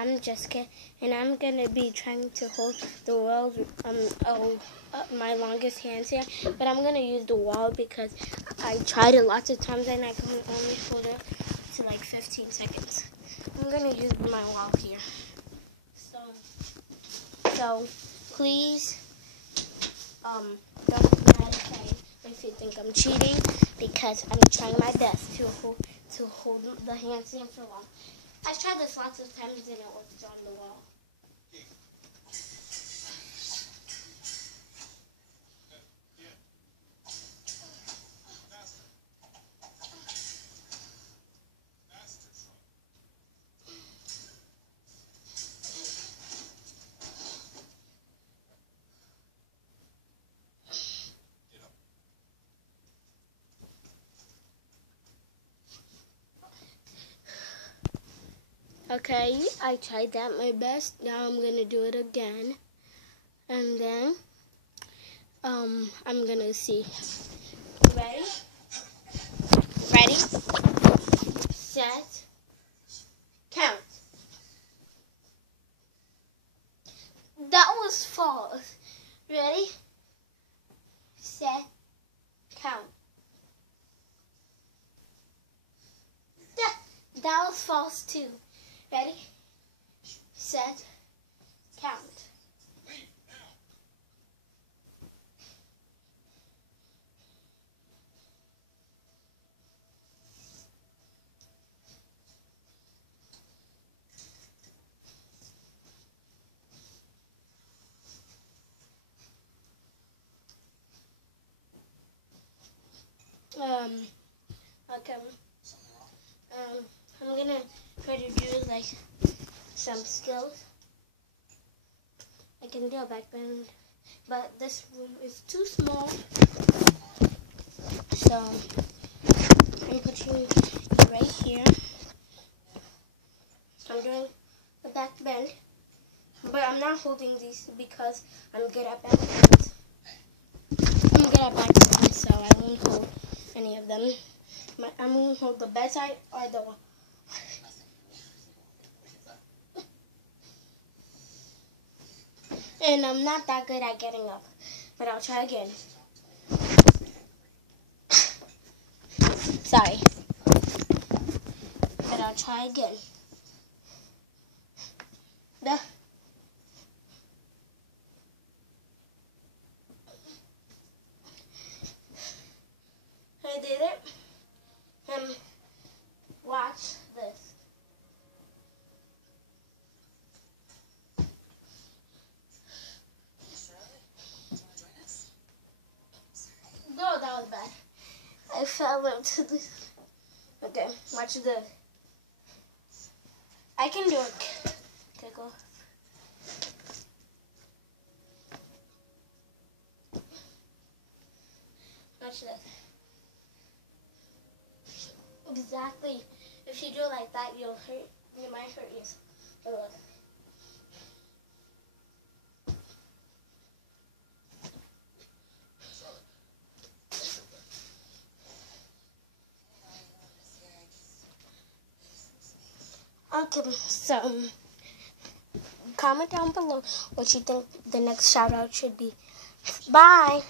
I'm Jessica, and I'm gonna be trying to hold the world my longest hands here, but I'm gonna use the wall because I tried it lots of times and I can only hold it to like 15 seconds. I'm gonna use my wall here. So please don't be mad if you think I'm cheating, because I'm trying my best to hold the hands in for long. I've tried this lots of times and it worked on the wall. Okay, I tried that my best. Now I'm gonna do it again. And then I'm gonna see. Ready? Ready? Set. Count. That was false. Ready? Set. Count. That was false too. Ready? Set. Count. Okay. I'm gonna try to do like some skills. I can do a back bend, but this room is too small. So I'm putting it right here. I'm doing a back bend, but I'm not holding these because I'm good at back bends. I'm good at back bends, so I won't hold any of them. I'm going to hold the bed side or the wall. And I'm not that good at getting up, but I'll try again. Sorry. But I'll try again. I did it. Watch this. No, that was bad. I fell into this. Okay, watch this. I can do it. Okay, go. Watch this. Exactly. If you do it like that, you might hurt yourself. Look. Okay, so comment down below what you think the next shout out should be. Bye.